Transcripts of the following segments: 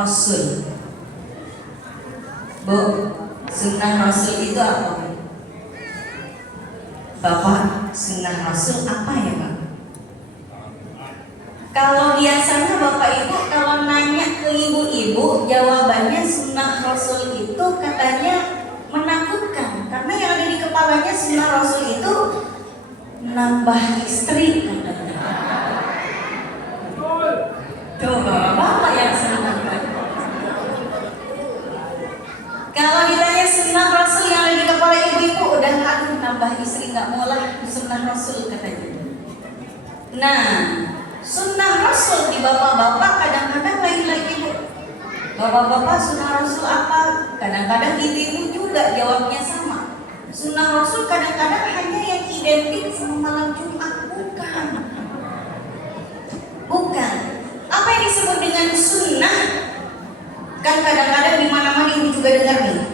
Rasul. Bu, sunnah Rasul itu apa? Bapak, sunnah Rasul apa ya Pak? Kalau biasanya Bapak Ibu kalau nanya ke ibu-ibu, jawabannya sunnah Rasul itu katanya menakutkan. Karena yang ada di kepalanya sunnah Rasul itu nambah istri katanya. Coba Bapak yang senang. Kalau ditanya sunnah Rasul yang ada di kepala ibu-ibu, udah aduh nambah istri nggak mau lah, sunnah Rasul katanya. Nah, sunnah Rasul di bapak-bapak kadang-kadang lain lagi Bu. Bapak-bapak sunnah Rasul apa? Kadang-kadang ibu-ibu juga jawabnya sama. Sunnah Rasul kadang-kadang hanya yang identik sama malam Jumat, bukan. Bukan. Apa yang disebut dengan sunnah? Kan kadang-kadang di mana-mana ibu juga dengar nih.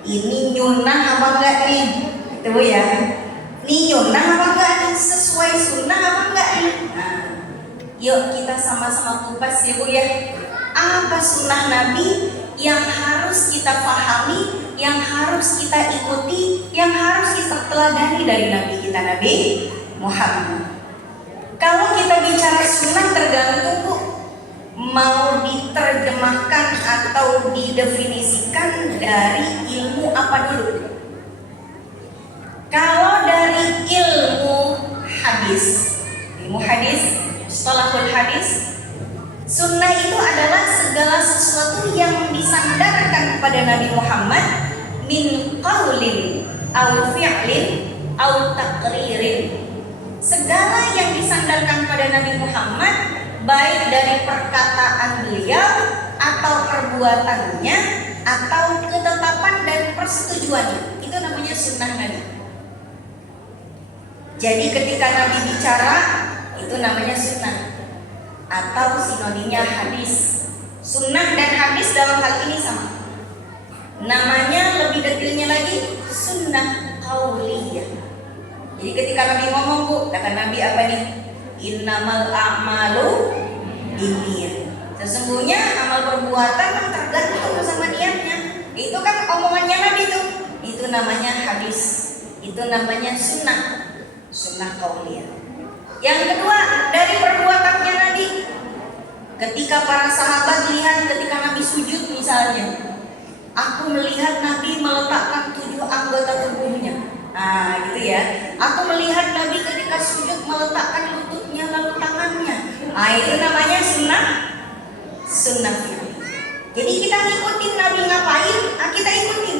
Ini nyunah apa enggak nih? Itu Bu ya. Ini nyunah apa enggak nih? Sesuai sunnah apa enggak nih? Nah, yuk kita sama-sama kupas ya Bu ya. Apa sunnah Nabi yang harus kita pahami, yang harus kita ikuti, yang harus kita teladani dari Nabi kita Nabi Muhammad. Kalau kita bicara sunnah tergantung Bu, mau diterjemahkan atau didefinisikan dari ilmu apa dulu? Kalau dari ilmu hadis, shalahul hadis, sunnah itu adalah segala sesuatu yang disandarkan kepada Nabi Muhammad min qaulin au fi'lin au taqririn. Segala yang disandarkan pada Nabi Muhammad baik dari perkataan beliau atau perbuatannya atau ketetapan dan persetujuannya, itu namanya sunnah Nabi. Jadi ketika Nabi bicara, itu namanya sunnah atau sinonimnya hadis. Sunnah dan hadis dalam hal ini sama. Namanya lebih detailnya lagi sunnah qauliyah. Jadi ketika Nabi ngomong Bu, kata Nabi apa nih? Innamal a'malu binniyat. Sesungguhnya amal perbuatan kan tergantung sama niatnya. Itu kan omongannya Nabi tuh. Itu namanya hadis. Itu namanya sunnah qauliyah. Yang kedua, dari perbuatannya Nabi. Ketika para sahabat lihat ketika Nabi sujud misalnya, aku melihat Nabi meletakkan 7 anggota tubuhnya. Nah gitu ya. Aku melihat Nabi ketika sujud meletakkan lututnya lalu tangannya. Nah itu namanya sunnah. Jadi kita ngikutin Nabi ngapain, kita ikutin.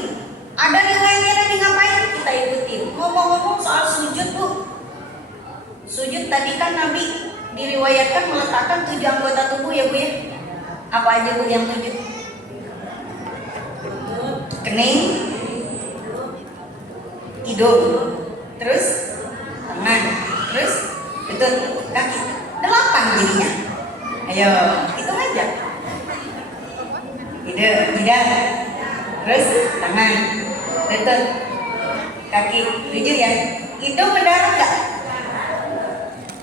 Ada riwayatnya Nabi ngapain, kita ikutin. Ngomong-ngomong soal sujud Bu, sujud tadi kan Nabi diriwayatkan meletakkan 7 anggota tubuh ya Bu ya. Apa aja Bu yang 7? Kening, hidung, terus tangan, terus lutut, kaki. 8 jadinya. Ayo, hitung aja. Hidung, terus tangan, lutut, kaki. 7 ya. Hidung mendarat nggak?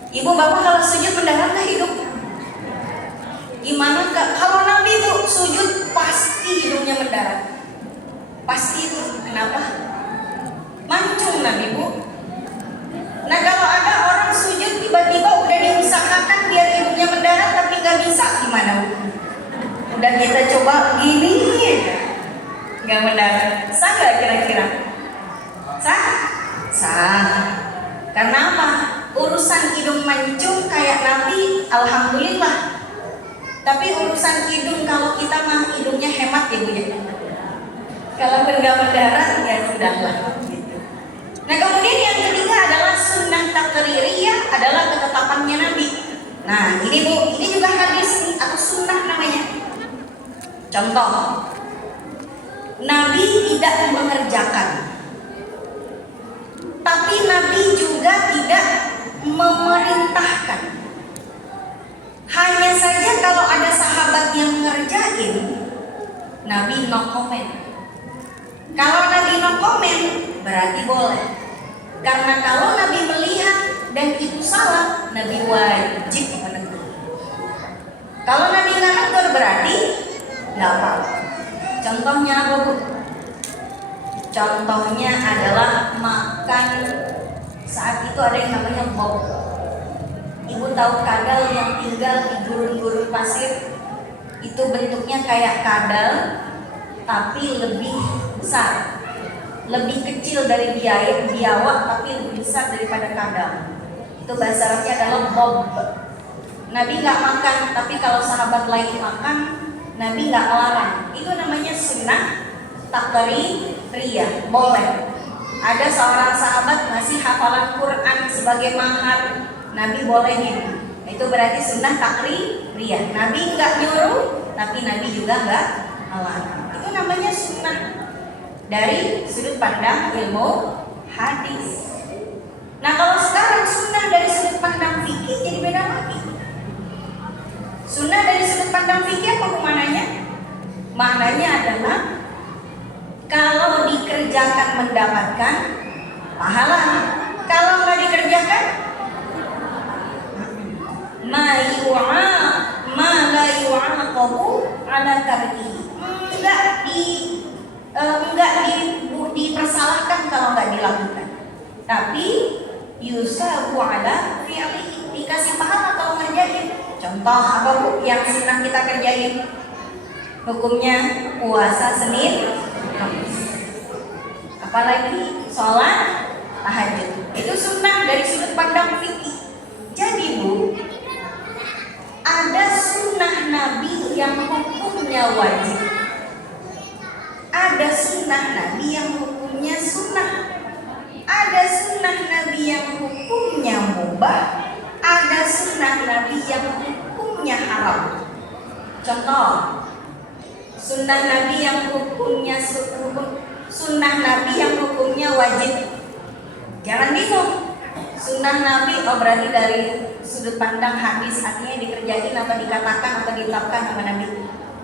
Ibu bapak kalau sujud mendarat nggak hidung? Gimana kak? Kalau Nabi itu sujud pasti hidungnya mendarat. Pasti itu. Kenapa? Mancung Nabi Bu. Nah kalau ada orang sujud tiba-tiba udah diusahakan biar hidungnya mendarat tapi nggak bisa, gimana Bu? Udah kita coba gini nggak mendarat. Sah nggak kira-kira? Sah. Karena apa? Urusan hidung mancung kayak Nabi, alhamdulillah. Tapi urusan hidung kalau kita mah hidungnya hemat ya Bu ya. Kalau nggak mendarat ya sudahlah. Nah kemudian yang ketiga adalah sunnah taqririyah, adalah ketetapannya Nabi. Nah ini Bu, ini juga hadis nih atau sunnah namanya. Contoh, Nabi tidak mengerjakan, tapi Nabi juga tidak memerintahkan. Hanya saja kalau ada sahabat yang ngerjain, Nabi no comment. Kalau Nabi no comment berarti boleh. Karena kalau Nabi melihat dan itu salah, Nabi wajib menegur. Kalau Nabi nggak negur berarti Nggak apa-apa. Contohnya apa Bu? Contohnya adalah makan. Saat itu ada yang namanya bob. Ibu tahu kadal yang tinggal di gurun-gurun pasir? Itu bentuknya kayak kadal, tapi lebih besar, lebih kecil dari biawak, tapi lebih besar daripada kadal. Itu bahasa Arabnya adalah bob. Nabi nggak makan, tapi kalau sahabat lain makan, Nabi nggak melarang. Itu namanya sunnah taqririyah, boleh. Ada seorang sahabat ngasih hafalan Quran sebagai mahar, Nabi bolehin. Itu berarti sunnah taqririyah. Nabi nggak nyuruh, tapi Nabi juga nggak melarang. Itu namanya sunnah dari sudut pandang ilmu hadis. Nah kalau sekarang sunnah dari sudut pandang fikih jadi beda lagi. Sunnah dari sudut pandang fikih apa maknanya? Maknanya adalah kalau dikerjakan mendapatkan pahala, kalau nggak dikerjakan ma la yu'aqabu ala tarkihi, enggak dipersalahkan kalau nggak dilakukan, tapi yusabu ala fi'lihi, dikasih pahala kalau ngerjain. Contoh apa Bu yang sunnah kita kerjain? Hukumnya puasa Senin Kamis. Apalagi sholat tahajud. Itu sunnah dari sudut pandang fikih. Jadi Bu, ada sunnah Nabi yang hukumnya wajib, ada sunnah Nabi yang hukumnya sunnah, ada sunnah Nabi yang hukumnya mubah, ada sunnah Nabi yang hukumnya haram. Contoh, sunnah Nabi yang hukumnya sunnah Nabi yang hukumnya wajib. Jangan bingung. Sunnah Nabi berarti dari sudut pandang hadis, artinya dikerjain atau dikatakan atau diucapkan sama Nabi.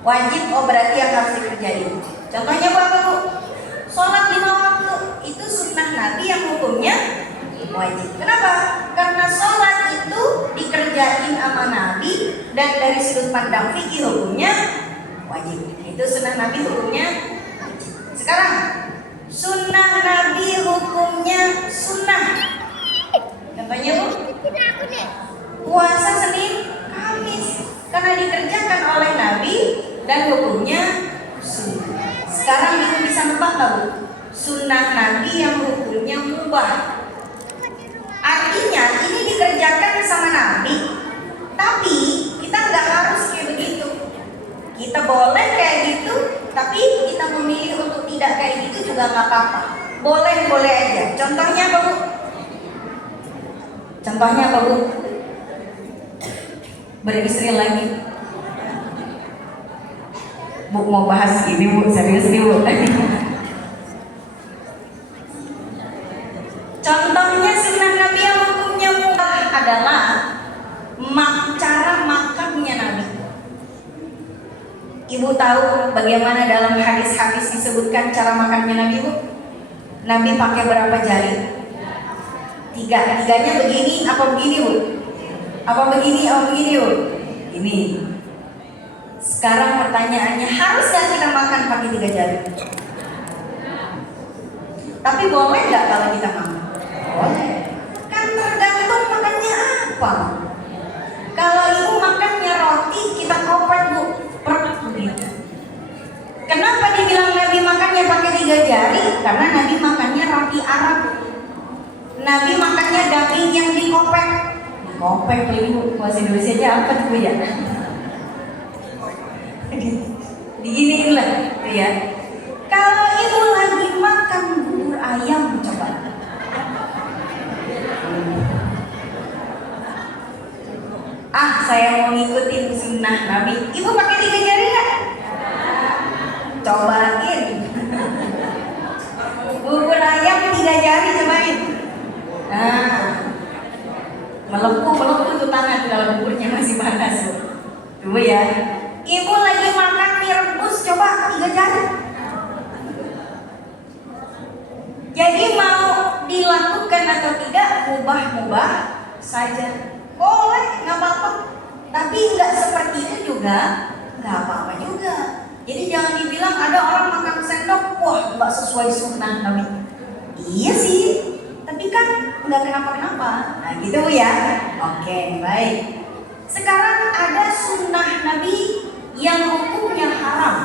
Wajib berarti yang harus dikerjain. Contohnya apa Bu? Sholat 5 waktu itu sunnah Nabi yang hukumnya wajib. Kenapa? Karena sholat itu dikerjain sama Nabi dan dari sudut pandang fikih hukumnya wajib. Itu sunnah Nabi hukumnya wajib. Sekarang sunnah Nabi hukumnya sunnah. Contohnya Bu, puasa Senin Kamis karena dikerjakan oleh Nabi dan hukumnya sunnah. Sekarang Ibu bisa nebak nggak Bu? Sunnah Nabi yang hukumnya mubah. Artinya ini dikerjakan sama Nabi, tapi kita nggak harus kayak begitu. Kita boleh kayak gitu, tapi kita memilih untuk tidak kayak gitu juga nggak apa-apa. Boleh aja. Contohnya apa Bu? Contohnya apa Bu? Beristri lagi. Bu mau bahas ini Bu, serius nih Bu. Contohnya sunnah Nabi yang hukumnya mubah adalah cara makannya Nabi. Ibu tahu bagaimana dalam hadis-hadis disebutkan cara makannya Nabi Bu? Nabi pakai berapa jari? 3. 3-nya begini apa begini Bu? Apa begini Bu? Ini. Sekarang pertanyaannya, harus gak kita makan pakai 3 jari? Tapi boleh gak kalau kita makan? Boleh. Kan tergantung makannya apa. Kalau Ibu makannya roti, kita kopek Bu, begitu. Kenapa dibilang Nabi makannya pakai 3 jari? Karena Nabi makannya roti Arab. Nabi makannya daging yang dikopek. Kopek Ibu, bahasa Indonesia aja apa tuh ya? Diginiin lah, ya. Kalau Ibu lagi makan bubur ayam, coba. Saya mau ngikutin sunnah Nabi. Ibu pakai 3 jari nggak? Cobain. Bubur ayam 3 jari cobain. Nah, melepuh tuh tangan kalau buburnya masih panas. Coba ya. Ibu lagi makan mie rebus, coba 3 jari. Jadi mau dilakukan atau tidak, mubah saja. Boleh, nggak apa-apa. Tapi nggak seperti itu juga, nggak apa-apa juga. Jadi jangan dibilang ada orang makan sendok, wah nggak sesuai sunnah Nabi. Iya sih, tapi kan nggak kenapa-kenapa. Nah gitu ya. Oke, baik. Sekarang ada sunnah Nabi yang hukumnya haram.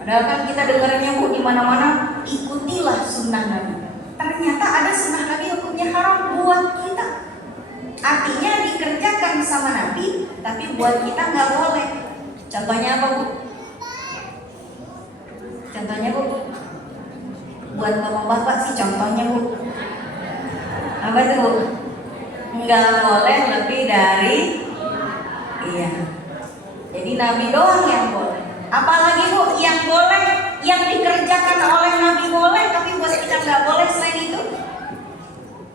Padahal kan kita dengarnya Bu di mana-mana, ikutilah sunnah Nabi. Ternyata ada sunnah Nabi hukumnya haram buat kita. Artinya dikerjakan sama Nabi, tapi buat kita nggak boleh. Contohnya apa Bu? Contohnya Bu? Buat bapak-bapak sih contohnya Bu. Apa itu Bu? Nggak boleh lebih dari, iya. Jadi Nabi doang yang boleh. Apalagi Bu yang boleh, yang dikerjakan oleh Nabi boleh, tapi buat kita nggak boleh selain itu,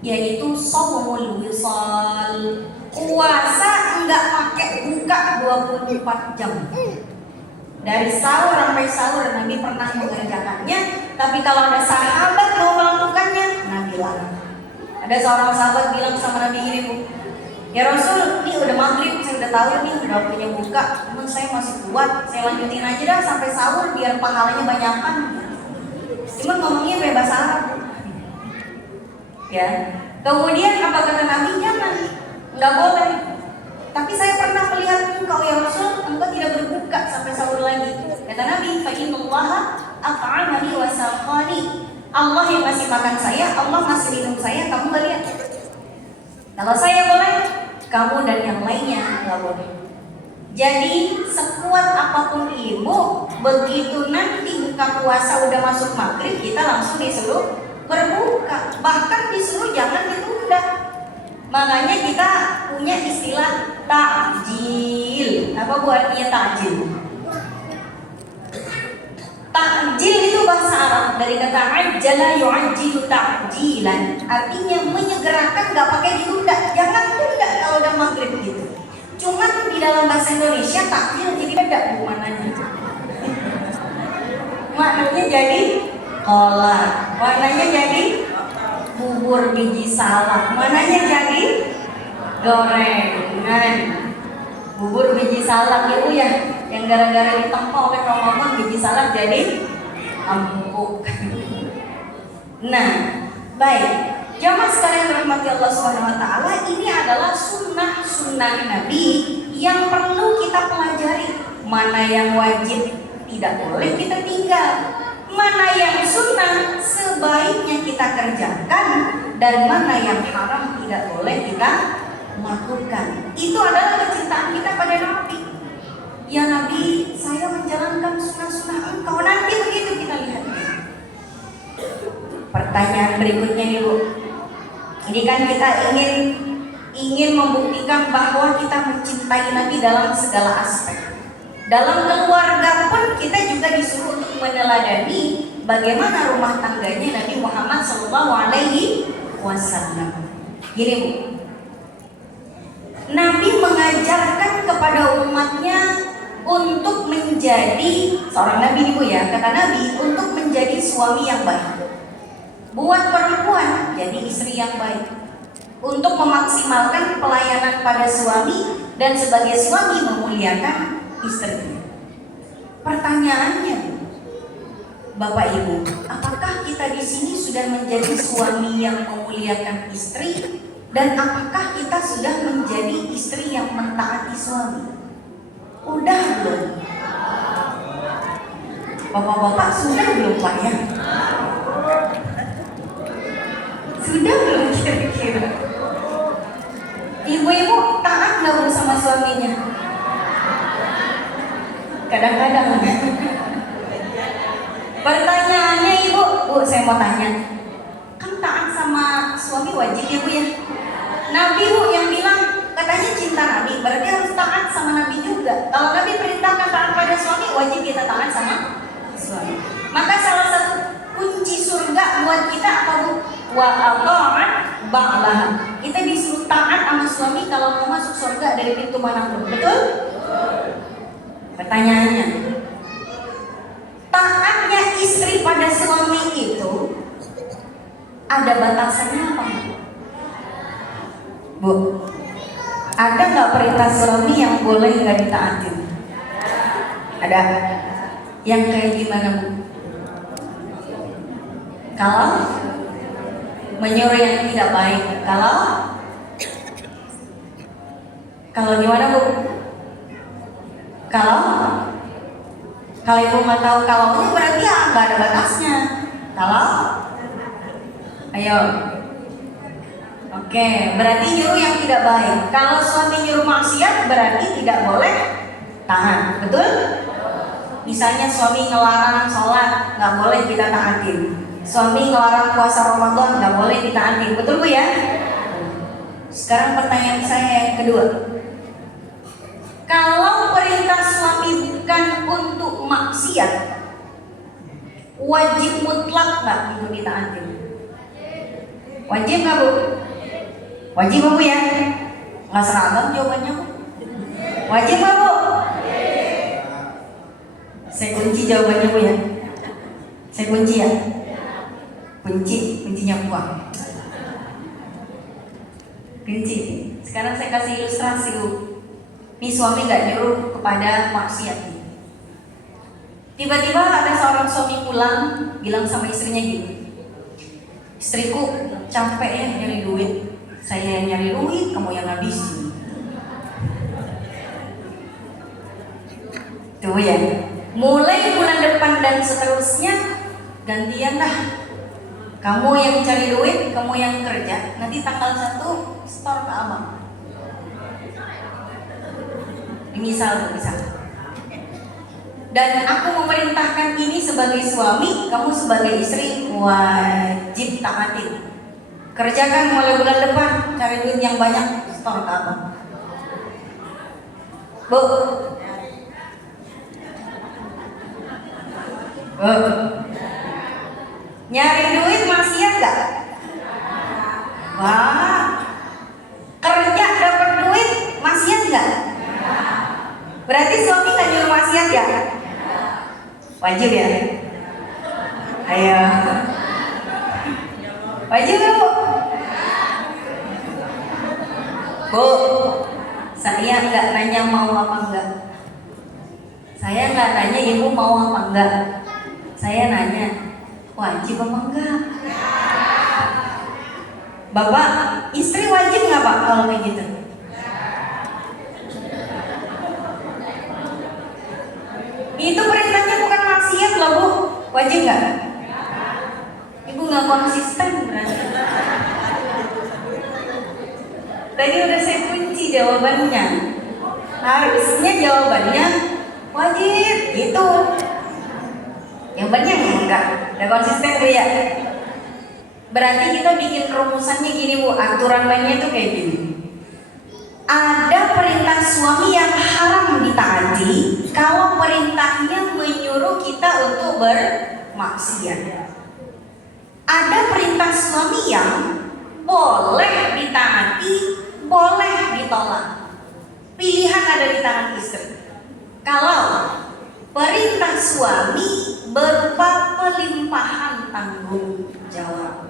yaitu shaumul wisal. Puasa enggak pakai buka 24 jam. Dari sahur sampai sahur Nabi pernah mengerjakannya, tapi kalau ada sahabat mau melakukannya, Nabi larang. Ada seorang sahabat bilang sama Nabi ini Bu, ya Rasul, ini udah maghrib, saya udah tahu nih udah punya buka, namun saya masih kuat, saya lanjutin aja dah sampai sahur biar pahalanya banyakan. Cuman ngomongnya bebas Arab. Ya. Kemudian apa kata Nabi? Jangan, nggak boleh. Tapi saya pernah melihat engkau ya Rasul, engkau tidak berbuka sampai sahur lagi. Kata Nabi, fa innallaha at'amani wa saqani. Allah yang masih makan saya, Allah masih minum saya, kamu nggak lihat? Kalau saya boleh, kamu dan yang lainnya nggak boleh. Jadi sekuat apapun ibu, begitu nanti buka puasa udah masuk maghrib, kita langsung disuruh berbuka. Bahkan disuruh jangan ditunda. Makanya kita punya istilah takjil. Apa Bu artinya takjil? Takjil itu bahasa Arab dari kata ajjala yu'ajjilu ta'jilan. Artinya menyegerakan, gak pakai ditunda. Jangan tunda kalau udah maghrib gitu. Cuman di dalam bahasa Indonesia takjil jadi beda Bu maknanya. Maknanya jadi kolak, maknanya jadi bubur biji salak, maknanya jadi gorengan. Bubur biji salak itu ya, yang gara-gara ditempa oleh Ramadan biji salak jadi empuk. Nah, baik. Jamaah sekalian rahmati Allah Subhanahu wa taala, ini adalah sunnah Nabi yang perlu kita pelajari. Mana yang wajib tidak boleh kita tinggal, mana yang sunnah sebaiknya kita kerjakan, dan mana yang haram tidak boleh kita lakukan. Itu adalah kecintaan kita pada Nabi. Ya Nabi, saya menjalankan sunnah-sunnah engkau. Nanti begitu kita lihat. Pertanyaan berikutnya nih Bu. Ini kan kita ingin membuktikan bahwa kita mencintai Nabi dalam segala aspek. Dalam keluarga pun kita juga disuruh untuk meneladani bagaimana rumah tangganya Nabi Muhammad SAW. Gini Bu, Nabi mengajarkan kepada umatnya untuk menjadi seorang Nabi nih Bu ya, kata Nabi untuk menjadi suami yang baik. Buat perempuan jadi istri yang baik, untuk memaksimalkan pelayanan pada suami dan sebagai suami memuliakan istrinya. Pertanyaannya, Bapak Ibu, apakah kita di sini sudah menjadi suami yang memuliakan istri, dan apakah kita sudah menjadi istri yang mentaati suami? Udah belum? Bapak-bapak sudah belum Pak ya? Sudah belum kira-kira? Ibu-ibu taat nggak Bu sama suaminya? Kadang-kadang. Pertanyaannya Ibu, Bu saya mau tanya, kan taat sama suami wajib ya Bu ya? Nabi Bu yang bilang katanya cinta Nabi, berarti harus taat sama Nabi juga. Kalau Nabi perintahkan taat pada suami, wajib kita taat sama suami. Maka salah satu kunci surga buat kita apa Bu? Wa ata'at ba'laha. Kita disuruh taat sama suami kalau mau masuk surga dari pintu manapun. Betul? Pertanyaannya, taatnya istri pada suami itu ada batasannya apa? Bu, ada nggak perintah suami yang boleh nggak ditaatin? Ada. Yang kayak gimana Bu? Kalau menyuruh yang tidak baik. Kalau gimana Bu? Kalau Ibu nggak tahu kalaunya berarti ya nggak ada batasnya. Kalau ayo. Oke, berarti nyuruh yang tidak baik. Kalau suami nyuruh maksiat berarti tidak boleh tahan, betul? Misalnya suami ngelarang sholat, nggak boleh kita taatin. Suami ngelarang puasa Ramadan, nggak boleh ditaatin, betul Bu ya? Sekarang pertanyaan saya yang kedua. Kalau perintah suami bukan untuk maksiat, wajib mutlak nggak untuk ditaatin? Wajib nggak Bu? Wajib nggak Bu ya? Nggak seragam jawabannya Bu. Wajib nggak Bu? Saya kunci jawabannya Bu ya. Saya kunci ya. Kuncinya buang. Kunci. Sekarang saya kasih ilustrasi Bu. Ini suami nggak nyuruh kepada maksiat. Tiba-tiba ada seorang suami pulang bilang sama istrinya gini, istriku capek ya nyari duit, saya yang nyari duit, kamu yang ngabisin. Tuh ya, mulai bulan depan dan seterusnya gantian dah. Kamu yang cari duit, kamu yang kerja. Nanti tanggal 1 store ke abang. Misal. Dan aku memerintahkan ini sebagai suami, kamu sebagai istri wajib taatin. Kerjakan mulai bulan depan, cari duit yang banyak, store ke abang. Bu. Nyari duit maksiat gak? Wah. Kerja dapat duit maksiat gak? Berarti suami gak nyuruh maksiat ya? Wajib ya? Ayo. Wajib ya Bu? Bu, saya nggak nanya mau apa enggak. Saya nggak nanya ibu mau apa enggak. Saya nanya wajib apa enggak. Bapak, istri wajib nggak Pak kalau kayak gitu? Itu perintahnya bukan maksiat loh Bu. Wajib nggak? Ibu nggak konsisten berarti. Tadi udah saya kunci jawabannya. Harusnya jawabannya wajib gitu. Jawabannya enggak. Udah konsisten Bu ya. Berarti kita bikin rumusannya gini Bu. Aturan mainnya tuh kayak gini. Ada perintah suami yang haram ditaati kalau perintahnya menyuruh kita untuk bermaksiat. Ada perintah suami yang boleh ditaati, boleh ditolak. Pilihan ada di tangan istri. Kalau perintah suami berupa pelimpahan tanggung jawab.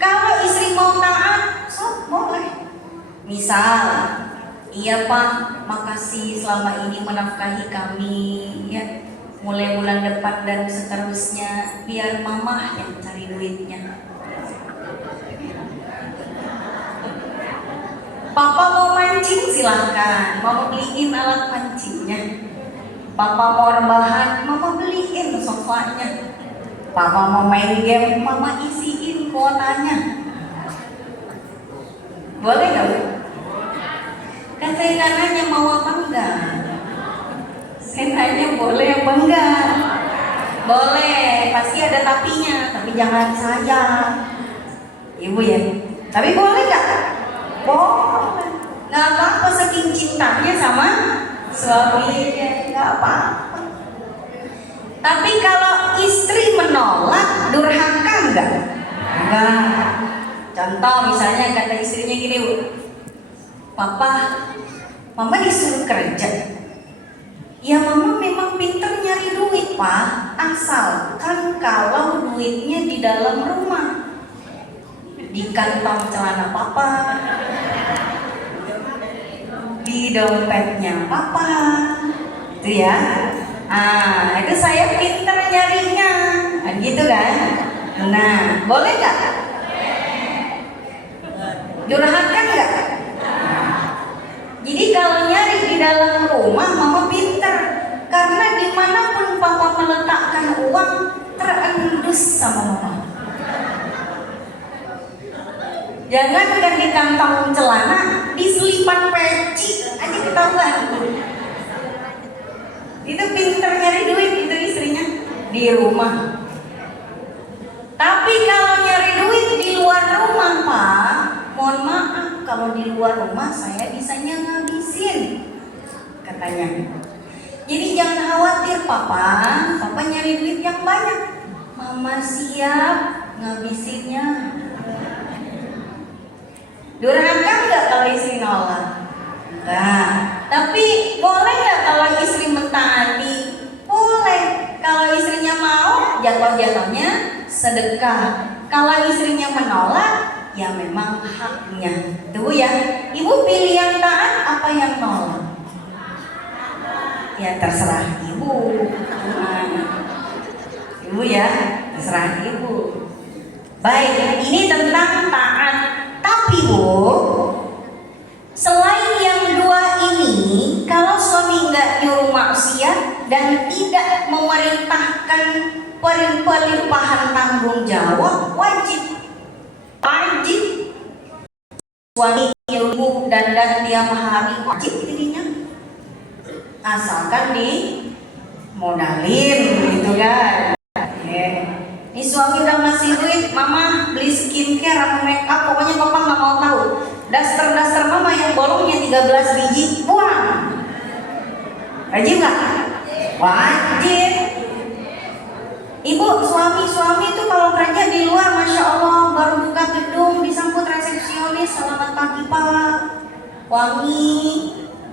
Kalau istri mau taat, boleh. Misal, iya Pak, makasih selama ini menafkahi kami ya. Mulai bulan depan dan seterusnya biar mama yang cari duitnya. Papa mau mancing silahkan, mama beliin alat mancingnya. Papa mau rebahan, mama beliin sofanya. Papa mau main game, mama isiin kuotanya. Boleh gak Bu? Kan saya nggak nanya mau apa enggak. Saya nanya boleh apa enggak. Boleh, pasti ada tapinya, tapi jangan saja Ibu ya. Tapi boleh gak? Boleh. Gak apa-apa saking cintanya sama suaminya, gak apa-apa. Tapi kalau istri menolak, durhaka enggak? Enggak. Contoh misalnya kata istrinya gini Bu, Papa, Mama disuruh kerja. Ya Mama memang pintar nyari duit Pak, asalkan kalau duitnya di dalam rumah, di kantong celana Papa, di dompetnya Papa, Itu ya. Itu saya pinter nyarinya, kan gitu kan? Nah, boleh nggak? Durhaka nggak? Jadi kalau nyari di dalam rumah, mama pinter, karena dimanapun papa meletakkan uang terendus sama mama. Jangankan di kantong celana, di selipan peci aja ketahuan. Itu pinter nyari duit itu istrinya di rumah. Tapi kalau nyari duit di luar rumah, Pak, mohon maaf, kalau di luar rumah saya bisanya ngabisin, katanya. Jadi jangan khawatir, Papa nyari duit yang banyak, Mama siap ngabisinnya. Durhaka nggak kalau istri nolak? Enggak. Tapi boleh nggak kalau istri mentaati? Boleh. Kalau istrinya mau, jatuh-jatuhnya sedekah. Kalau istrinya menolak, ya memang haknya. Tuh ya, ibu pilih yang taat apa yang nolak? Ya terserah ibu. Ibu ya, terserah ibu. Baik, ini tentang taat. Tapi Bu, selain yang dua ini, kalau suami nggak nyuruh maksiat dan tidak memerintahkan pelimpahan tanggung jawab, wajib suami nyuruh dandan tiap hari, wajib dirinya, asalkan di modalin gitu kan. Ini suami udah ngasih duit, mama beli skincare atau make up, pokoknya papa nggak mau tahu. Daster mama yang bolongnya 13 biji, buang. Wajib nggak? Wajib. Ibu, suami itu kalau kerja di luar, masya Allah, baru buka gedung disambut resepsionis, selamat pagi Pak, wangi,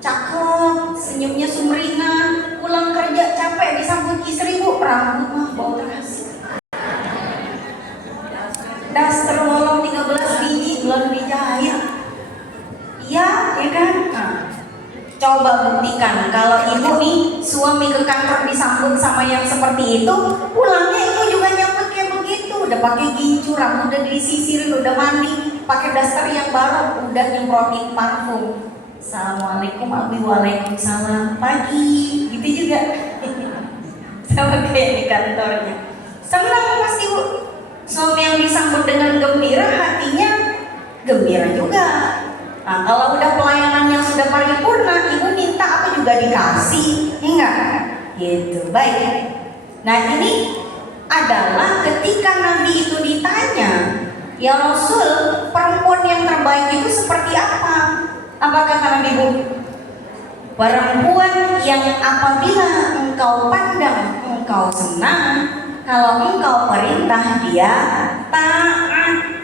cakep, senyumnya sumringah. Pulang kerja capek disambut istri, Bu, rambut mah bau terasi. Daster bolong 13 biji belum dijahit. Iya, ya kan? Coba buktikan kalau ibu nih suami ke kantor disambut sama yang seperti itu, pulangnya ibu juga nyambut kayak begitu, udah pakai gincu, rambut udah disisirin, udah mandi, pakai daster yang baru, udah nyemprotin parfum. Assalamualaikum Abi, waalaikumsalam, pagi, gitu juga. Sama kayak di kantornya. Senang pasti Bu. Suami yang disambut dengan gembira, hatinya gembira juga. Nah, kalau udah pelayanannya sudah paripurna, ibu minta apa juga dikasih, enggak? Gitu, baik. Nah ini adalah ketika Nabi itu ditanya, ya Rasul, perempuan yang terbaik itu seperti apa? Apa kata Nabi Bu? Perempuan yang apabila engkau pandang, engkau senang, kalau engkau perintah dia taat.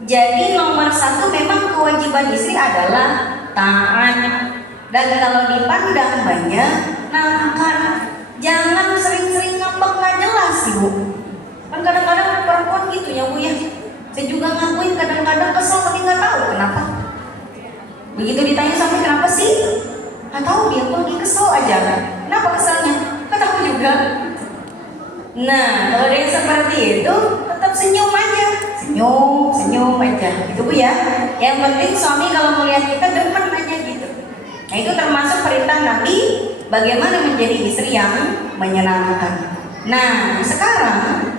Jadi nomor satu memang kewajiban istri adalah taat. Dan kalau dipandang banyak, nangkan. Jangan sering-sering ngambek nggak jelas Bu. Kan kadang-kadang perempuan gitu ya Bu ya. Saya juga ngakuin kadang-kadang kesel tapi nggak tahu kenapa. Begitu ditanya sampai kenapa sih? Nggak tahu, dia tuh lagi kesel aja. Kenapa keselnya? Nggak tahu juga. Nah, kalau dia seperti itu, tetap senyum aja, senyum aja, gitu Bu ya. Yang penting suami kalau melihat kita demen aja gitu. Nah itu termasuk perintah Nabi bagaimana menjadi istri yang menyenangkan. Nah sekarang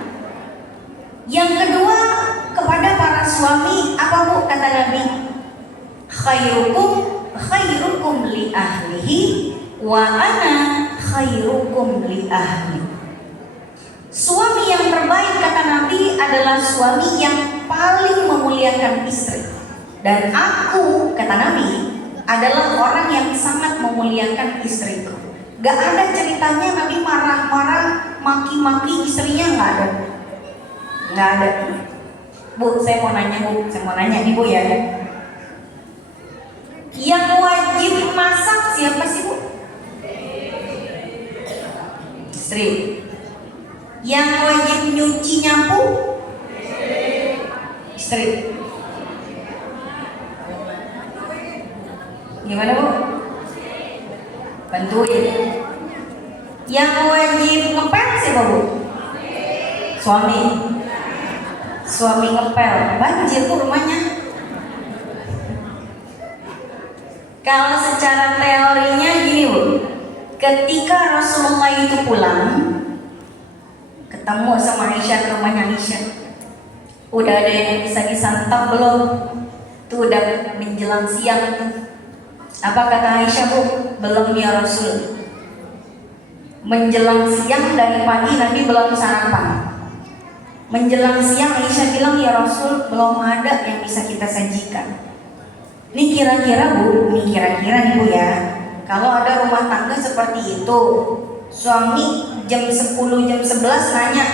yang kedua kepada para suami apa Bu kata Nabi? Khairukum li ahlihi wa ana khairukum li ahli. Suami yang terbaik kata Nabi adalah suami yang paling memuliakan istri. Dan aku kata Nabi adalah orang yang sangat memuliakan istriku. Gak ada ceritanya Nabi marah-marah, maki-maki istrinya, gak ada. Gak ada. Bu, saya mau nanya nih Bu ya. Yang wajib masak siapa sih Bu? Istri. Yang wajib nyuci nyapu? Istri. Gimana Bu? Bantuin. Yang wajib ngepel siapa Bu? Suami. Suami ngepel, banjir Bu rumahnya. Kalau secara teorinya gini Bu, ketika Rasulullah itu pulang, ketemu sama Aisyah ke rumahnya Aisyah, udah ada yang bisa disantap belum? Tuh udah menjelang siang tuh. Apa kata Aisyah Bu? Belum ya Rasul. Menjelang siang dari pagi nanti belum sarapan. Menjelang siang Aisyah bilang ya Rasul belum ada yang bisa kita sajikan. Ini kira-kira Bu, ini kira-kira nih Bu ya. Kalau ada rumah tangga seperti itu, suami jam 10, jam 11 nanya,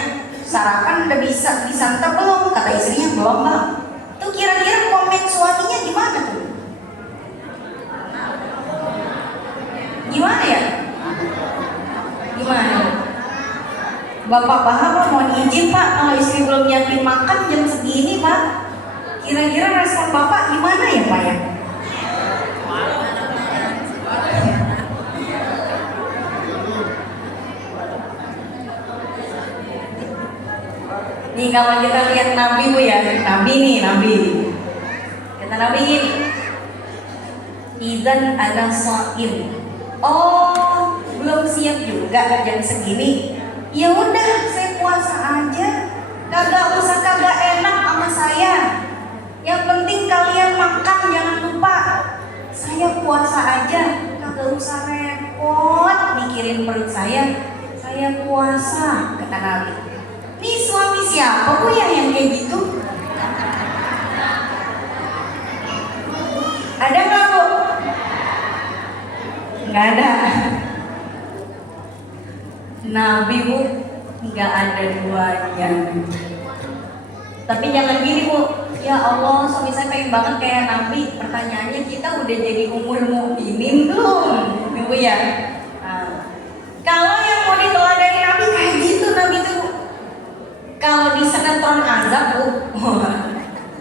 sarapan udah bisa disantap belum? Kata istrinya belum Bang. Tuh kira-kira komen suaminya gimana tuh? Gimana ya? Gimana? Bapak paham Pak, mohon izin Pak, kalau istri belum nyiapin makan jam segini Pak, kira-kira respon Bapak gimana ya Pak ya? Nih kalau kita lihat Nabi Bu ya, Nabi nih, Nabi. Kata Nabi gini, Izan ana shaim. Oh, belum siap juga jam segini. Ya udah, saya puasa aja. Kagak enak sama saya. Yang penting kalian makan, jangan lupa. Saya puasa aja, kagak usah repot mikirin perut saya. Saya puasa, kata Nabi. Nih suami siapa Bu ya yang kayak gitu? Ada nggak Bu? Nggak ada. Nabi Bu nggak ada duanya. Tapi jangan gini Bu. Ya Allah, suami saya pengen banget kayak Nabi. Pertanyaannya kita udah jadi umur mukminin belum? Bu ya. Nah, kalau yang mau diteladani Nabi kayak gitu Nabi tuh. Kalau di sinetron azab Bu,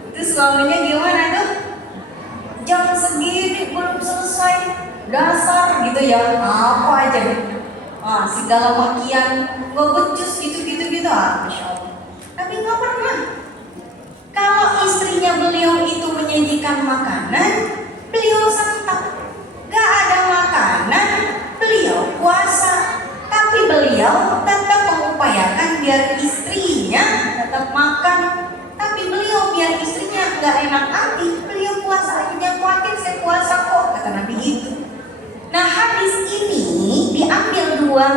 itu suaminya gimana tuh? Jam segini belum selesai, dasar gitu ya, apa aja. Segala makian, gak becus gitu. Masya Allah. Tapi nggak pernah. Kalau istrinya beliau itu menyajikan makanan, beliau santap. Gak ada makanan, beliau puasa. Tapi beliau tetap mengupayakan biar istrinya tetap makan. Tapi beliau biar istrinya gak enak hati, beliau puasa aja, jangan khawatir saya puasa kok, kata Nabi gitu. Nah hadis ini diambil dua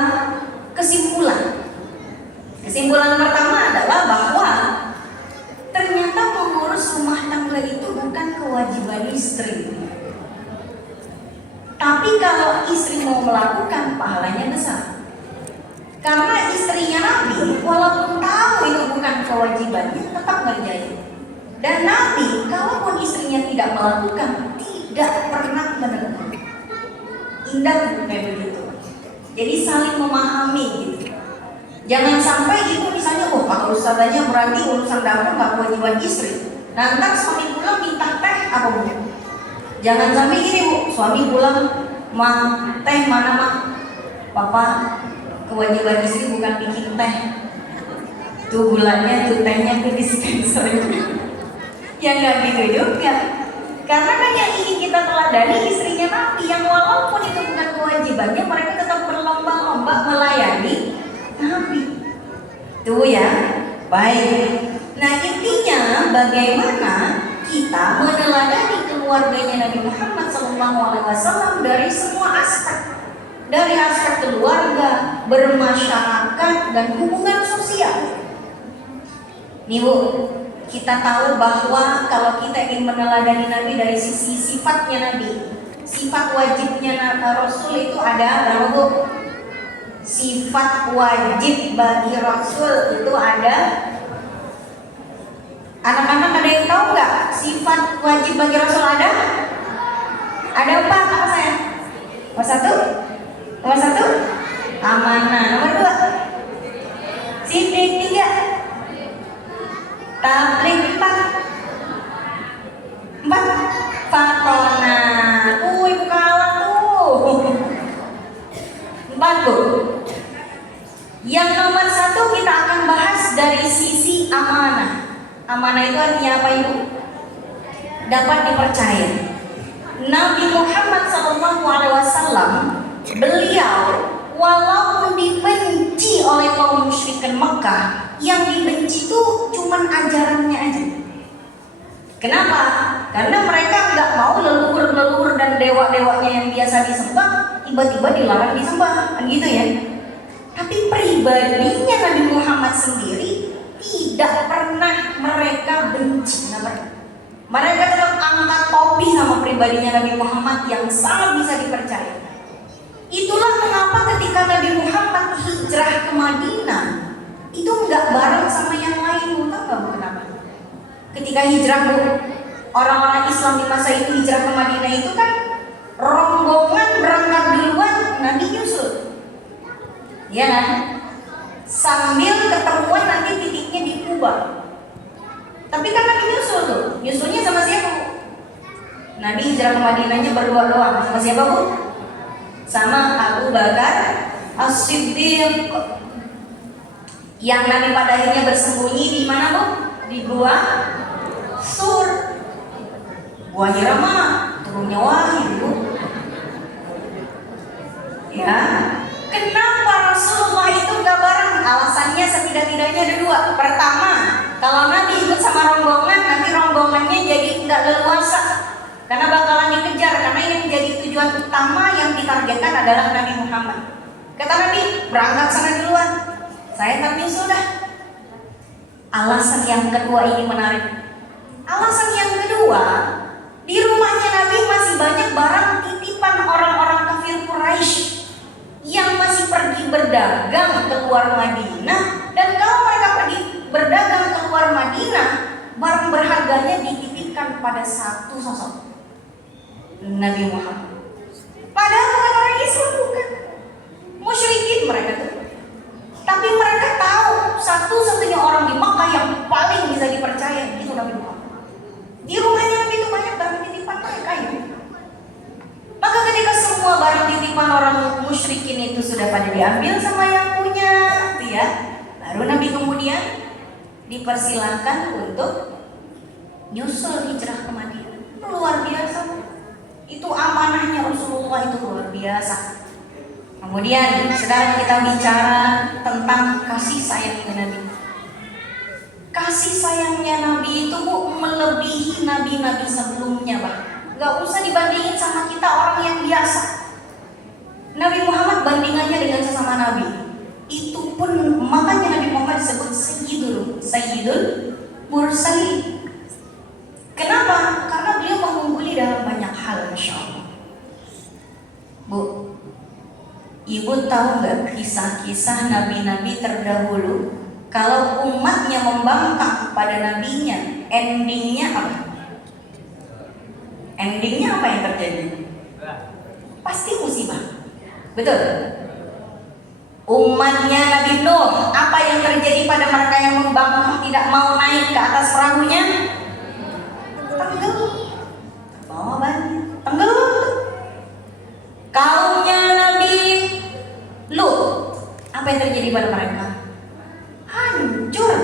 kesimpulan. Kesimpulan pertama adalah bahwa ternyata mengurus rumah tangga itu bukan kewajiban istri. Tapi kalau istri mau melakukan, pahalanya besar. Karena istrinya Nabi, walaupun tahu itu bukan kewajibannya, tetap ngerjain. Dan Nabi, kalaupun istrinya tidak melakukan, tidak pernah menegur. Indah kayak begitu. Jadi saling memahami gitu. Jangan sampai itu misalnya, kalau ustazanya berarti urusan dapur nggak kewajiban istri. Nah ntar suami pulang minta teh apa Bu? Jangan sampai gini Bu, suami pulang, "Ma, teh mana Ma?" "Papa, kewajiban istri bukan bikin teh. Tuh gulanya, tuh tehnya tuh dispenser." Ya nggak gitu juga. Karena kan yang ingin kita teladani istrinya Nabi, yang walaupun itu bukan kewajibannya, mereka tetap berlomba-lomba melayani Nabi. Tuh ya, baik. Nah intinya bagaimana kita meneladani keluarganya Nabi Muhammad SAW dari semua aspek. Dari aspek keluarga, bermasyarakat, dan hubungan sosial. Nih Bu, kita tahu bahwa kalau kita ingin meneladani Nabi dari sisi sifatnya Nabi, sifat wajibnya Rasul itu ada berapa Bu? Sifat wajib bagi Rasul itu ada. Anak-anak ada yang tahu nggak? Sifat wajib bagi Rasul ada? Ada 4, apa saya? Nomor 1? Nomor 1? Amanah. Nomor 2? Sidik. 3? Tabligh. 4? Fatona. Ibu kalah tuh. 4 Bu. Yang nomor satu kita akan bahas dari sisi amanah. Amanah itu artinya apa Ibu? Dapat dipercaya. Nabi Muhammad SAW, beliau walaupun dibenci oleh kaum musyrikin Mekah, yang dibenci itu cuman ajarannya aja. Kenapa? Karena mereka nggak mau leluhur-leluhur dan dewa-dewanya yang biasa disembah tiba-tiba dilarang disembah, kan gitu ya. Tapi pribadinya Nabi Muhammad sendiri tidak pernah mereka benci, nggak pernah. Mereka tetap angkat topi sama pribadinya Nabi Muhammad yang sangat bisa dipercaya. Itulah mengapa ketika Nabi Muhammad hijrah ke Madinah itu nggak bareng sama yang lain, tahu nggak Bu kenapa? Ketika hijrah Bu, orang-orang Islam di masa itu hijrah ke Madinah itu kan rombongan berangkat duluan, Nabi nyusul, ya kan? Sambil ketemuan nanti titiknya di Kuba. Tapi kan Nabi nyusul tuh, nyusulnya sama siapa Bu? Nabi hijrah ke Madinahnya berdua doang, sama siapa Bu? Sama Abu Bakar As-Siddiq. Yang Nabi pada akhirnya bersembunyi di mana Bu? Di gua Sur. Gua Hira mah turunnya wahyu Bu. Ya, kenapa Rasulullah itu nggak bareng? Alasannya setidak-tidaknya ada dua. Pertama, kalau Nabi ikut sama rombongan, nanti rombongannya jadi nggak leluasa, karena bakalan dikejar. Karena yang jadi tujuan utama yang ditargetkan adalah Nabi Muhammad. Kata Nabi, berangkat sana duluan, saya ntar nyusul dah. Alasan yang kedua ini menarik. Alasan yang kedua, di rumahnya Nabi masih banyak barang titipan orang-orang kafir Quraisy yang masih pergi berdagang keluar Madinah. Dan kalau mereka pergi berdagang keluar Madinah, barang berharganya dititipkan pada satu sosok, Nabi Muhammad. Padahal bukan orang Islam, bukan musyrikin mereka tuh. Tapi mereka tahu satu-satunya orang di Makkah yang paling bisa dipercaya itu Nabi Muhammad. Di rumahnya Nabi itu banyak barang titipan mereka ya. Maka ketika semua barang titipan orang musyrikin itu sudah pada diambil sama yang punya, gitu ya, baru Nabi kemudian dipersilakan untuk nyusul hijrah ke Madinah. Luar biasa. Itu amanahnya Rasulullah, itu luar biasa. Kemudian sekarang kita bicara tentang kasih sayangnya Nabi. Kasih sayangnya Nabi itu Bu melebihi nabi-nabi sebelumnya, Pak. Gak usah dibandingin sama kita orang yang biasa. Nabi Muhammad bandingannya dengan sesama nabi itu pun, makanya Nabi Muhammad disebut Sayyidul Mursalin. Kenapa? Karena beliau mengungguli dalam banyak hal, Masya Allah. Bu, Ibu tahu nggak kisah-kisah nabi-nabi terdahulu? Kalau umatnya membangkang pada nabinya, endingnya apa? Endingnya apa yang terjadi? Pasti musibah. Betul? Umatnya Nabi Nuh, apa yang terjadi pada mereka yang membangkang, tidak mau naik ke atas perahunya? Tenggelam. Bawa banyak. Tenggelam. Kaumnya Nabi Lut, apa yang terjadi pada mereka? Hancur.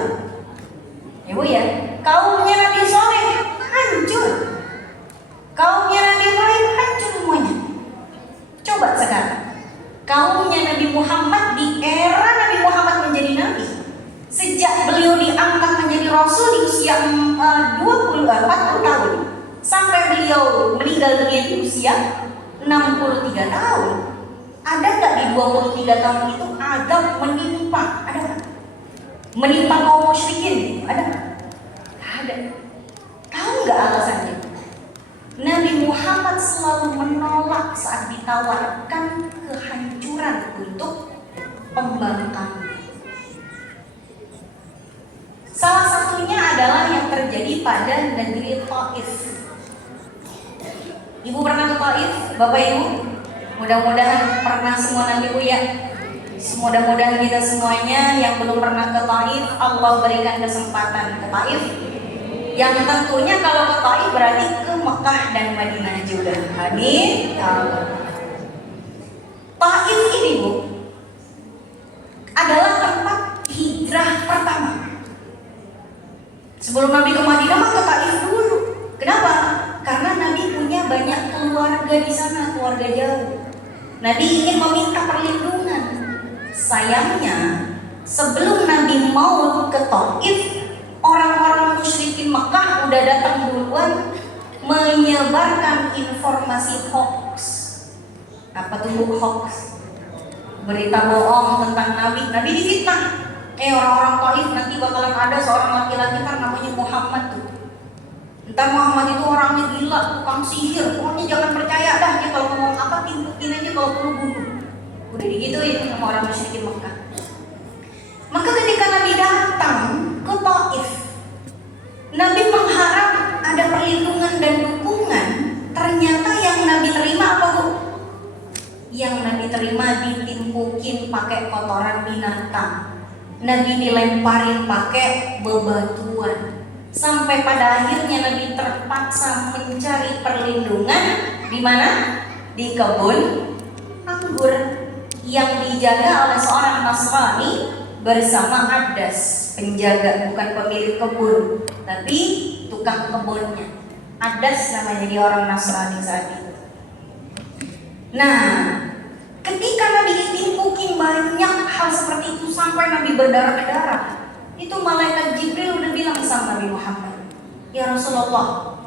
Ya Bu ya. Kaumnya Nabi Saleh hancur. Kaumnya Nabi Ibrahim hancur semuanya. Coba sekarang kaumnya Nabi Muhammad di era Nabi Muhammad menjadi nabi, sejak beliau diangkat menjadi rasul di usia 40 tahun sampai beliau meninggal dunia di usia 63 tahun. Ada nggak di 23 tahun itu azab menimpa? Ada nggak? Menimpa kaum musyrikin? Ada nggak? Ada. Tahu nggak alasannya? Nabi Muhammad selalu menolak saat ditawarkan kehancuran untuk pembangkang. Salah satunya adalah yang terjadi pada negeri Taif. Ibu pernah ke Taif? Bapak Ibu? Mudah-mudahan pernah semua nanti Bu ya. Mudah-mudahan kita semuanya yang belum pernah ke Taif, Allah berikan kesempatan ke Taif. Yang tentunya kalau ke Taif berarti ke Mekah dan Madinah juga. Amin. Taif ini Bu adalah Sebelum Nabi ke Madinah mah ke Taif dulu. Kenapa? Karena Nabi punya banyak keluarga di sana, keluarga jauh. Nabi ingin meminta perlindungan. Sayangnya, sebelum Nabi mau ke Taif, orang-orang musyrikin Mekah udah datang duluan menyebarkan informasi hoax. Apa tuh hoax? Berita bohong tentang Nabi. Nabi difitnah. Orang-orang Taif nanti bakalan ada seorang laki-laki kan namanya Muhammad tuh. Entar Muhammad itu orangnya gila, tukang sihir. Pokoknya jangan percaya dah, dia kalau ngomong apa timbukin aja, kalau perlu bunuh. Udah digituin sama orang musyrikin Mekah. Maka ketika Nabi datang ke Taif, Nabi mengharap ada perlindungan dan dukungan. Ternyata yang Nabi terima apa bu? Yang Nabi terima ditimpukin pakai kotoran binatang. Nabi dilemparin pakai bebatuan. Sampai pada akhirnya Nabi terpaksa mencari perlindungan di mana? Di kebun anggur yang dijaga oleh seorang Nasrani bersama Adas, penjaga, bukan pemilik kebun, tapi tukang kebunnya. Adas namanya dia, orang Nasrani saat itu. Nah, ketika Nabi ditimpukin banyak hal seperti itu sampai Nabi berdarah-darah, itu malaikat Jibril udah bilang sama Nabi Muhammad, ya Rasulullah,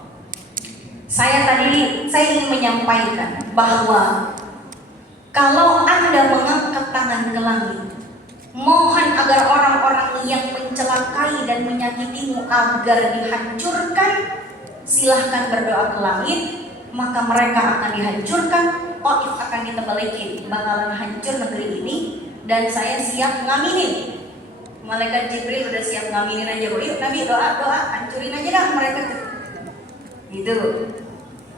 saya ingin menyampaikan bahwa kalau Anda mengangkat tangan ke langit, mohon agar orang-orang yang mencelakai dan menyakitimu agar dihancurkan, silahkan berdoa ke langit, maka mereka akan dihancurkan, Taif akan ditebalikin, bakalan hancur negeri ini, dan saya siap ngaminin. Malaikat Jibril udah siap ngaminin aja, yuk Nabi doa, hancurin aja dah mereka tuh. Gitu.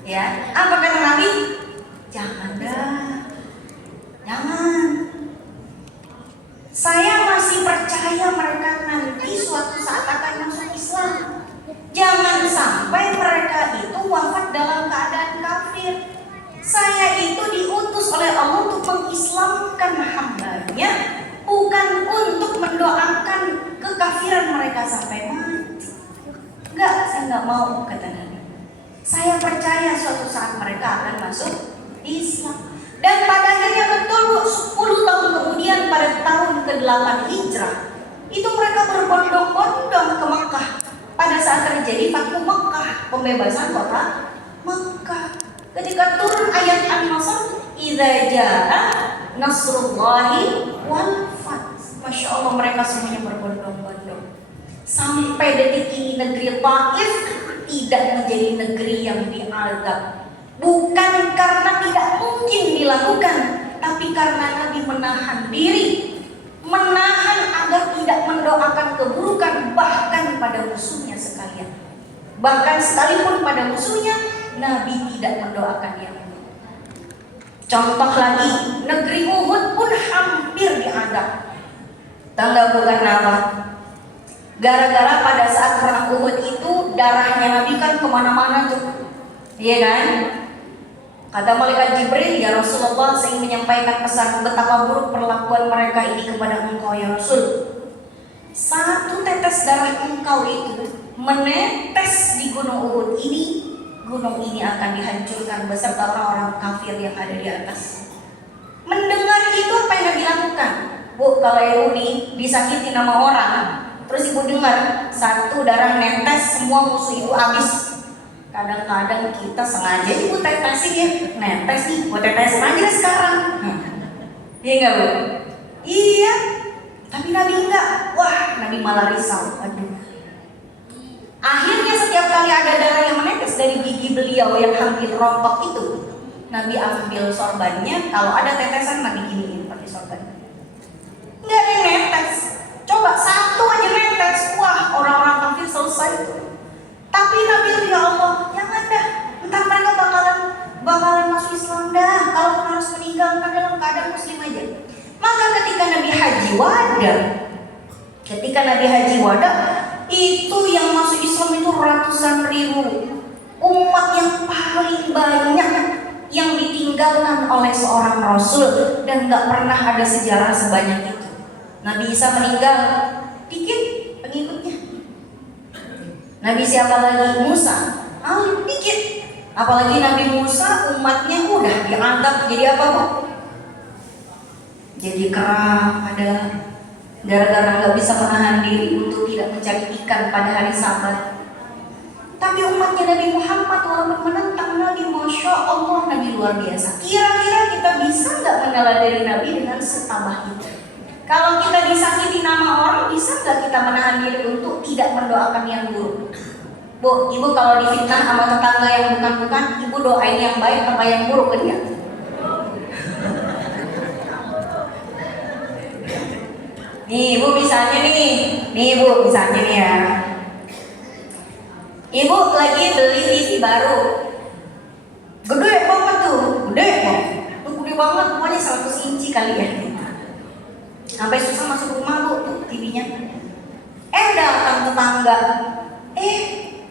Ya, apa kata Nabi? Jangan dah. Jangan. Saya masih percaya mereka nanti suatu saat akan masuk Islam. Jangan sampai mereka itu wafat dalam keadaan kafir. Saya itu diutus oleh Allah untuk mengislamkan hambanya, bukan untuk mendoakan kekafiran mereka sampai mati. Enggak, saya enggak mau, kata Nabi. Saya percaya suatu saat mereka akan masuk Islam. Dan pada akhirnya betul bu, 10 tahun kemudian pada tahun ke-8 Hijrah, itu mereka berbondong-bondong ke Mekah. Pada saat terjadi Fathu Mekah, pembebasan kota Mekah. Ketika turun ayat An-Nasr, idza jaa nasrullahi wal fath. Masya Allah, mereka semuanya berbondong-bondong. Sampai detik ini negeri Taif tidak menjadi negeri yang diazab. Bukan karena tidak mungkin dilakukan, tapi karena Nabi menahan diri, menahan agar tidak mendoakan keburukan bahkan pada musuhnya sekalian. Bahkan sekalipun pada musuhnya, Nabi tidak mendoakan yang buruk. Contoh lagi, negeri Uhud pun hampir diadab. Tangga bukan apa? Gara-gara pada saat perang Uhud itu darahnya Nabi kan kemana-mana tuh, iya kan? Kata malaikat Jibril, ya Rasulullah, saya ingin menyampaikan pesan betapa buruk perlakuan mereka ini kepada engkau ya Rasul. Satu tetes darah engkau itu menetes di gunung Uhud ini, gunung ini akan dihancurkan beserta orang-orang kafir yang ada di atas. Mendengar itu apa yang Nabi lakukan? Bu, kalau ibu nih disakiti nama orang, terus ibu dengar satu darah netes, semua musuh ibu habis. Kadang-kadang kita sengaja ibu tetesin ya, netes nih, buat tetesin aja sekarang. Iya enggak bu? Iya. Tapi Nabi enggak. Wah, Nabi malah risau. Aduh. Akhirnya setiap kali ada darah yang menetes dari gigi beliau yang hampir rontok itu, Nabi ambil sorbannya. Kalau ada tetesan Nabi giniin pakai sorban. Enggak ada yang netes. Coba satu aja netes, wah orang-orang kafir selesai itu. Tapi Nabi, ya Allah, jangan dah, entar mereka bakalan masuk Islam dah. Kalau harus meninggal entar dalam keadaan muslim aja. Maka ketika Nabi Haji Wada, itu yang masuk Islam itu ratusan ribu. Umat yang paling banyak yang ditinggalkan oleh seorang Rasul, dan gak pernah ada sejarah sebanyak itu. Nabi Isa meninggal, dikit pengikutnya. Nabi siapa lagi? Musa. Dikit. Apalagi Nabi Musa umatnya udah dianggap jadi apa bu? Jadi kera, ada gara-gara nggak bisa menahan diri untuk tidak mencari ikan pada hari Sabat. Tapi umatnya Nabi Muhammad walaupun menentang Nabi, Masya Allah, Nabi luar biasa. Kira-kira kita bisa nggak meneladani Nabi dengan setabah itu? Kalau kita disakiti nama orang, bisa nggak kita menahan diri untuk tidak mendoakan yang buruk? Bu, ibu kalau difitnah sama tetangga yang bukan-bukan, ibu doain yang baik apa yang buruk ke dia? Nih ibu misalnya nih ya. Ibu lagi beli TV baru, gede banget gede banget, pokoknya 100 inci kali ya. Sampai susah masuk rumah bu, tuh TV-nya. Datang tetangga,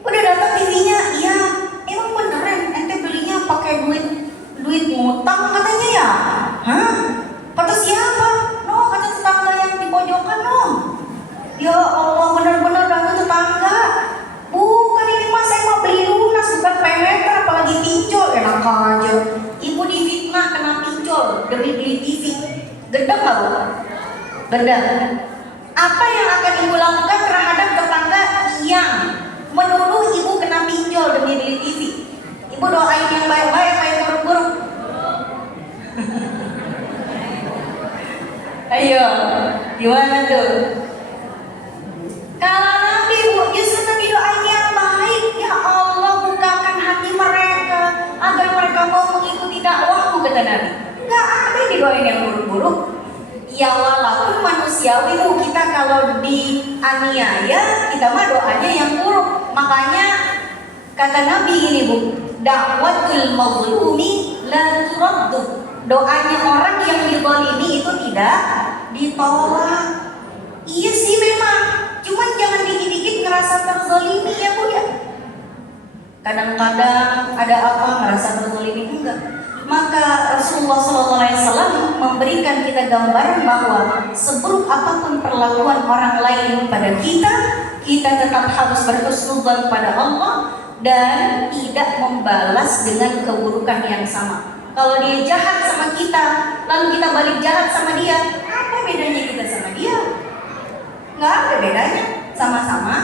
udah datang TV-nya, iya. Emang beneran ente belinya pakai duit ngutang katanya ya? Hah? Kata siapa? No, kata tetangga yang di pojokan no. Ya Allah, bener-bener datang tetangga. Bukan ini mas, saya mau beli lunas bukan paylater apalagi pinjol. Enak aja. Ibu difitnah kena pinjol demi beli TV. Gedeg nggak bu? Gedeg. Apa yang akan ibu lakukan terhadap tetangga yang menuduh ibu kena pinjol demi beli TV? Ibu doain yang baik-baik apa yang buruk-buruk? Ayo, gimana tuh? Kalau Nabi bu, justru Nabi doain yang baik. Ya Allah, bukakan hati mereka agar mereka mau mengikuti dakwahmu, kata Nabi. Gak ada didoain yang buruk-buruk. Ya walaupun manusiawi bu, kita kalau dianiaya, kita mah doanya yang buruk. Makanya kata Nabi ini bu, dakwatul mazlumi la turaddu. Doanya orang yang dizalimi itu tidak ditolak. Iya sih memang, cuman jangan dikit-dikit ngerasa terzalimi ya bu ya. Kadang-kadang ada apa ngerasa terzalimi enggak. Maka Rasulullah SAW memberikan kita gambaran bahwa seburuk apapun perlakuan orang lain pada kita, kita tetap harus berhusnudzon pada Allah dan tidak membalas dengan keburukan yang sama. Kalau dia jahat sama kita, lalu kita balik jahat sama dia, apa bedanya kita sama dia? Nggak ada bedanya, sama-sama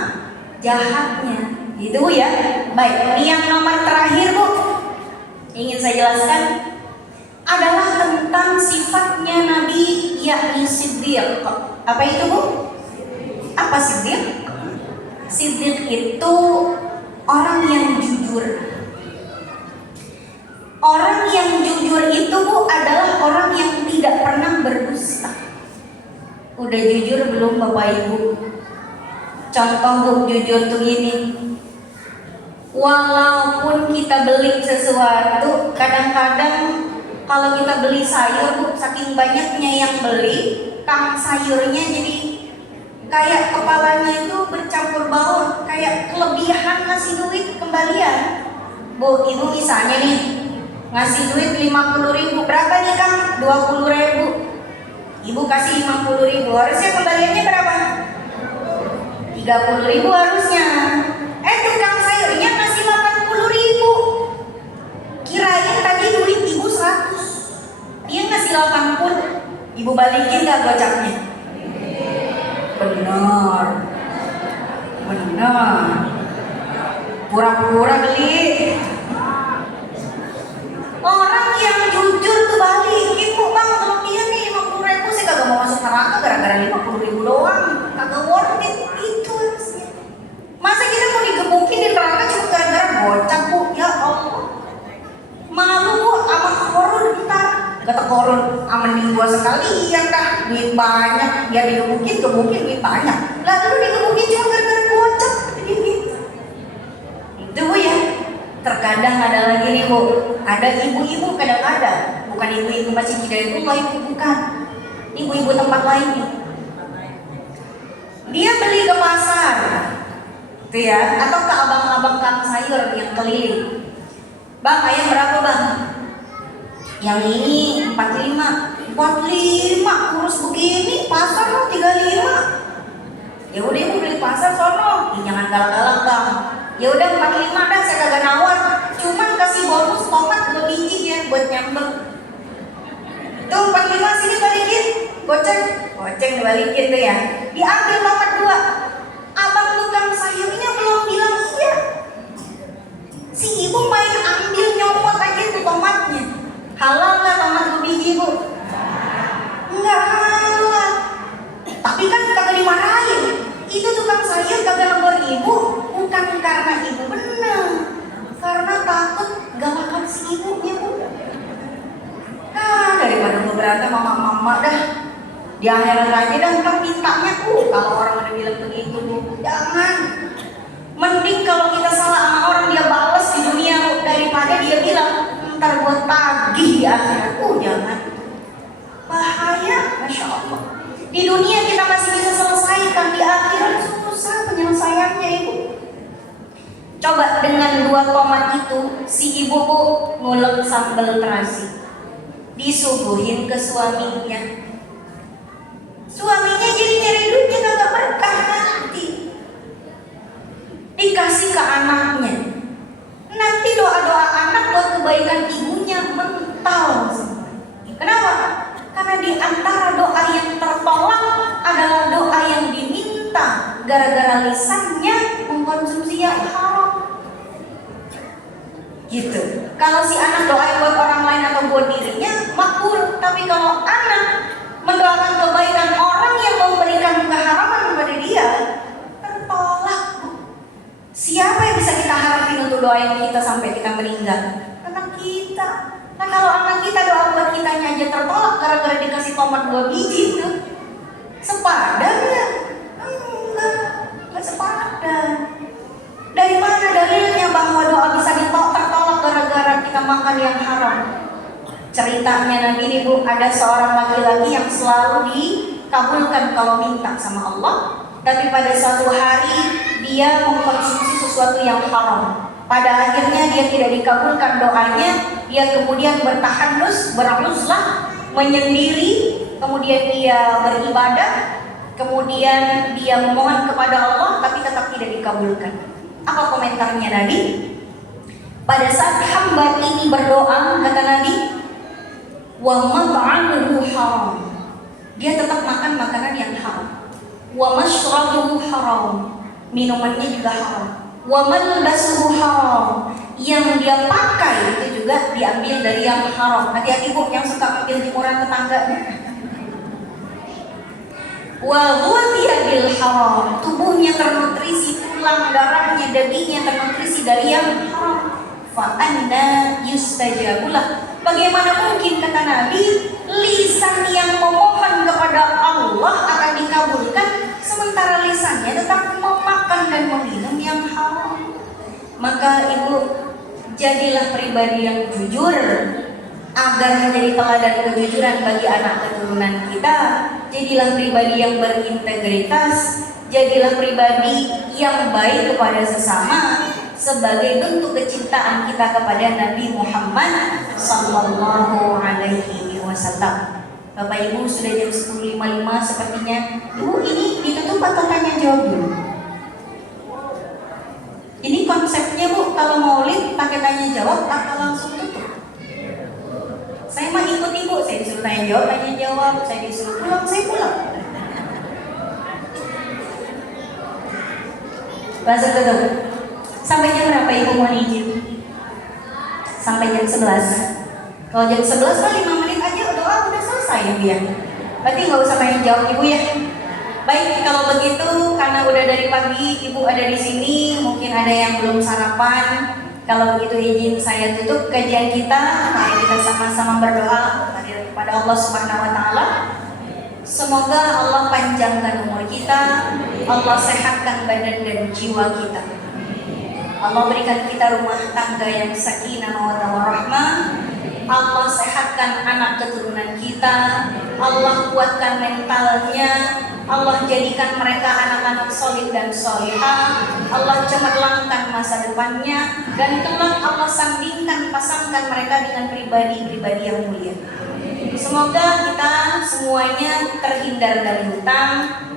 jahatnya. Gitu ya. Baik, ini yang nomor terakhir bu, ingin saya jelaskan adalah tentang sifatnya Nabi yakni Siddiq. Apa itu bu? Apa Siddiq? Siddiq itu orang yang jujur. Orang yang jujur itu bu adalah orang yang tidak pernah berdusta. Udah jujur belum bapak ibu? Contoh bu, jujur tuh gini. Walaupun kita beli sesuatu, kadang-kadang kalau kita beli sayur bu, saking banyaknya yang beli, kang sayurnya jadi kayak kepalanya itu bercampur baur, kayak kelebihan ngasih duit kembalian. Bu, ibu misalnya nih ngasih duit 50.000, berapa nih kang? 20.000. Ibu kasih 50.000, harusnya kembaliannya berapa? 30.000 harusnya. Tukang sayurnya kasih 80.000. Kirain tadi duit ibu 100, dia ngasih 80. Ibu balikin gak gocapnya? Benar. Pura-pura beli. Orang yang jujur tuh balikin bu, bang kalau dia nih 50.000 saya kagak mau masuk neraka gara-gara 50.000 doang, kagak worth it itu harusnya. Masa kita mau digebukin di neraka cuma gara-gara gocap bu? Ya Allah, malu bu sama korun ntar. Kata korun, aman gua sekali ya kan, duit banyak, biar digebukin duit banyak. Lah lu digebukin cuma gara-gara gocap gitu. Itu bu ya. Terkadang ada lagi nih bu, ada ibu-ibu kadang-kadang, bukan ibu-ibu Masjid Hidayatullah itu bukan, ibu-ibu tempat lain nih. Dia beli ke pasar, gitu ya, atau ke abang-abang kang sayur yang keliling. Bang, ayam berapa bang? Yang ini 45, kurus begini, pasar 35. Ya udah ibu beli pasar sono. Jangan galak-galak bang. Ya udah 45 dah, saya kagak nawar. Cuman kasih bonus tomat 2 biji ya buat nyambel. Tuh 45 sini balikin. Goceng dibalikin tuh ya. Diambil tomat 2. Abang tukang sayurnya belum bilang iya. Si ibu main ambil nyomot aja tuh tomatnya. Halal nggak tomat 2 biji bu? Enggak halal. Tapi kan kagak dimarahin. Itu tukang sayur kagak negor ibu, bukan karena ibu benar, karena takut galakan si ibunya bu. Daripada gue berantem sama mama dah, di akhirat aja dah ntar mintanya kalau orang udah bilang begitu bu, jangan. Mending kalau kita salah sama orang dia balas di dunia bu, daripada dia bilang ntar gue tagih di akhirat. Jangan. Bahaya, masya Allah. Di dunia kita masih bisa selesaikan, di akhirat susah penyelesaiannya ibu. Coba dengan 2 tomat itu si ibu bu ngulek sambal terasi, disuguhin ke suaminya. Suaminya jadi nyari duitnya kagak berkah nanti. Dikasih ke anaknya. Nanti doa-doa anak buat kebaikan ibunya mental. Kenapa? Karena di antara doa yang tertolak adalah doa yang diminta gara-gara lisannya mengkonsumsi yang haram. Gitu. Kalau si anak doa buat orang lain atau buat dirinya makbul, tapi kalau anak mendoakan kebaikan orang yang memberikan keharaman kepada dia, tertolak. Siapa yang bisa kita harapin untuk doain kita sampai kita meninggal? Anak kita. Nah kalau anak kita doa buat kitanya aja tertolak gara-gara dikasih tomat 2 biji itu, sepadan nggak? Nggak sepadan. Dari mana dalilnya bahwa doa bisa tertolak gara-gara kita makan yang haram? Ceritanya nanti nih bu, ada seorang laki-laki yang selalu dikabulkan kalau minta sama Allah, tapi pada suatu hari dia mengkonsumsi sesuatu yang haram. Pada akhirnya dia tidak dikabulkan doanya. Dia kemudian bertahanus, beruzlah, menyendiri, kemudian dia beribadah, kemudian dia memohon kepada Allah, tapi tetap tidak dikabulkan. Apa komentarnya Nabi? Pada saat hamba ini berdoa, kata Nabi, wa mat'amuhu haram. Dia tetap makan makanan yang haram. Wa mashrabuhu haram. Minumannya juga haram. Wa malbasuhu haram. Yang dia pakai itu juga diambil dari yang haram. Hati-hati bu yang suka ambil jemuran tetangganya. Wa ghudhiya bil haram. Tubuhnya ternutrisi, tulang, darahnya, dagingnya ternutrisi dari yang haram. Fa anna yustajabulah. Bagaimana mungkin kata Nabi, lisan yang memohon kepada Allah akan dikabulkan, sementara lisannya tetap memakan dan meminum yang haram. Maka ibu, jadilah pribadi yang jujur agar menjadi teladan kejujuran bagi anak keturunan kita. Jadilah pribadi yang berintegritas, jadilah pribadi yang baik kepada sesama sebagai bentuk kecintaan kita kepada Nabi Muhammad sallallahu alaihi wasallam. Bapak Ibu, sudah jam 10.55 sepertinya. Ibu, ini ditutup atau tanya jawab dulu? Ini konsepnya bu, kalau maulid pakai tanya jawab atau langsung tutup? Saya mah ikut ibu, saya disuruh tanya jawab, saya disuruh pulang, saya pulang. Langsung tutup. Sampai jam berapa ibu mau izin? Sampai jam 11. Kalau jam 11 kan 5 menit aja doa udah selesai dia. Berarti nggak usah tanya jawab ibu ya. Baik, kalau begitu karena udah dari pagi ibu ada di sini, mungkin ada yang belum sarapan. Kalau begitu izin saya tutup kajian kita. Mari kita sama-sama berdoa kepada Allah Subhanahu wa taala. Semoga Allah panjangkan umur kita, Allah sehatkan badan dan jiwa kita. Allah berikan kita rumah tangga yang sakinah mawaddah warahmah. Allah sehatkan anak keturunan kita, Allah kuatkan mentalnya, Allah jadikan mereka anak-anak solid dan solihah, Allah cemerlangkan masa depannya, dan kelak Allah sandingkan, pasangkan mereka dengan pribadi-pribadi yang mulia. Semoga kita semuanya terhindar dari hutang,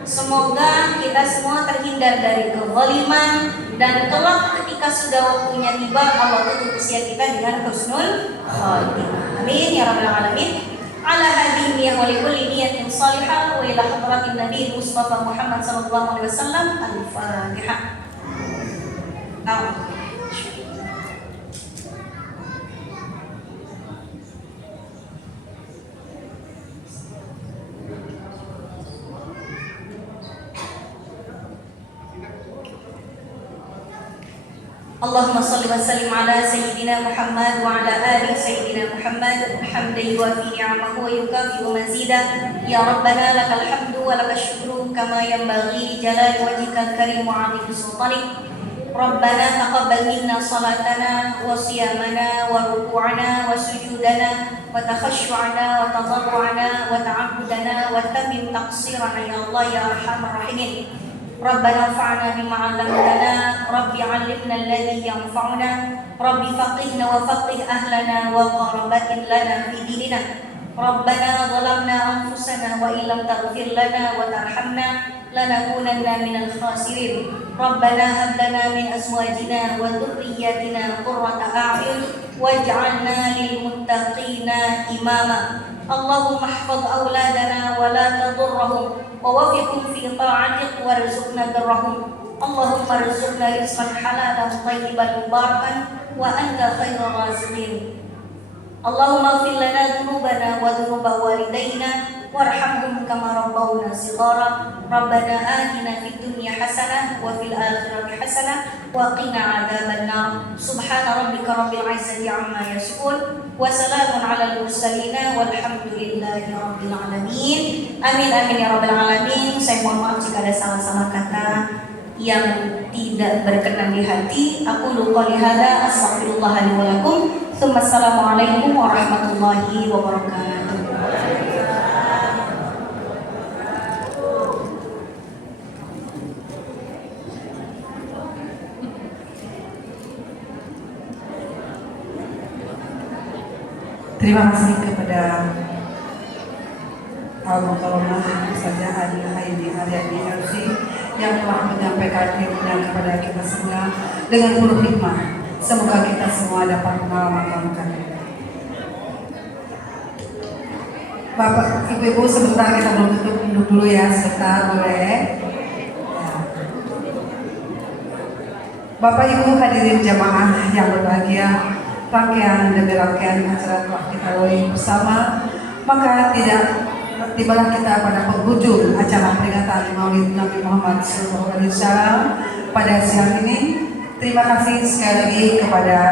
Semoga kita semua terhindar dari kezaliman dan kelak ketika sudah waktunya tiba Allah tutup usia kita dengan husnul khatimah. Amin ya rabbal alamin. Ala hadhihi wa li kulli niyatin salihah wa ila hadratin nabi Mustafa Muhammad sallallahu alaihi wasallam. Al-Fatihah. Allahumma salli wa sallim ala sayyidina Muhammad wa ala ali sayyidina Muhammad hamdan yuwafi ni'amahu wa yukafi'u mazidah. Ya Rabbana lakal hamdu wa lakal syukru kama yanbaghi li jalali wajhikal karim wa 'azimi sultanik. Rabbana taqabbal minna salatana wa siyamana wa ruku'ana wa sujudana wa takhashu'ana wa tadarru'ana wa ta'abbudana wa tammim taqsirana ya Allah ya arhamar rahimin. Rabbana anfa'na bima 'allamtana, Rabbi 'allimna alladhi yanfa'una, Rabbi faqihna wa faqih ahlana wa qarabatin lana fi dinina. Rabbana zalamna anfusana wa illam taghfir lana wa tarhamna lanakunanna minal khasirin. Rabbana hab lana min azwajina wa dhurriyyatina qurrata a'yun waj'alna lil muttaqina imama. Allahumma ihfaz auladana wa la tadurrahum wa wafiqhum fi ta'atik warzuqna birrahum. Allahumma arzuqna rizqan halalan thayyiban mubarakan wa anta khairur raziqin. Allahumma ighfir lana dhunubana wa dhunuba walidayna warhamhum kama rabbawna shighara. Rabbana atina fid dunya hasanah wa fil akhirati hasanah wa qina adzabannar. Subhana rabbika rabbil izzati amma yasifun wa salamun alal mursalin walhamdulillahi rabbil alamin. Amin amin ya rabbal alamin. Saya mohon maaf jika ada salah-salah kata yang tidak berkenan di hati. Aku lupa lihada astaghfirullah li wa lakum. Assalamualaikum warahmatullahi wabarakatuh. Terima kasih kepada Al-Mukarramah Ustazah Haidi Haryani LC yang telah menyampaikan ilmunya kepada kita semua dengan penuh hikmah. Semoga kita semua dapat mengamalkan. Bapak, Ibu-ibu, sebentar kita belum tutup, duduk dulu ya, sebentar boleh. Bapak Ibu hadirin jamaah yang berbahagia, rangkaian demi rangkaian acara telah kita lalui bersama, maka tibalah kita pada penghujung acara peringatan Maulid Nabi Muhammad SAW pada siang ini. Terima kasih sekali lagi kepada